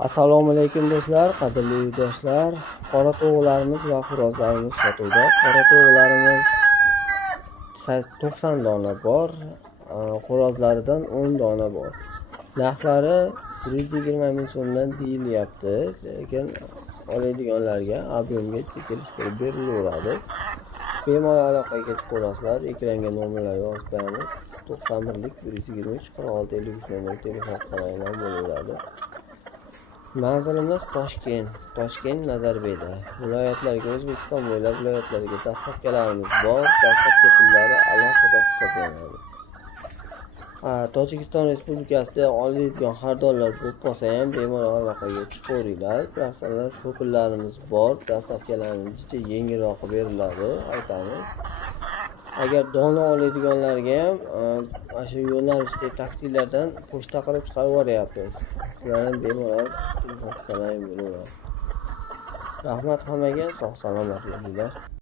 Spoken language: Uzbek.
Assalomu alaykum do'stlar, qadrli do'stlar. Qora tovuqlarimiz va xo'rozlarimiz sotuvda. Qora tovuqlarimiz 90 dona bor, xo'rozlaridan 10 dona bor. Narxlari 120 ming so'mdan deyilyapti, lekin oladiganlarga ob'yomga chekilishtirib berilaveradi. Bemalol aloqaga chiqaverasizlar. Ekranga nomerlar yozib qo'yamiz. 91lik 123 46 53 nomer telefon qilib bo'laveradi. Manzilimiz Toshkent Nazarbeyda. Viloyatlarga, O'zbekiston bo'ylab viloyatlarga dastavkalarimiz bor. Dastavka pullari alohida hisoblanadi. Tojikiston Respublikasida oladigan xaridorlar bo'lib qolsa ham bemalol aloqaga chiqaveringlar. Professional shopirlarimiz bor. Dastavkalarimiz yengilroq beriladi, aytamiz. Agar dona oladiganlarga ham shu yo'nalishdagi taksilardan pochta qilib chiqarib yuboryapmiz. Sizlarni bemalol telefon qilsalaring bo'laveradi. Rahmat hammaga, sog' salomat bo'linglar.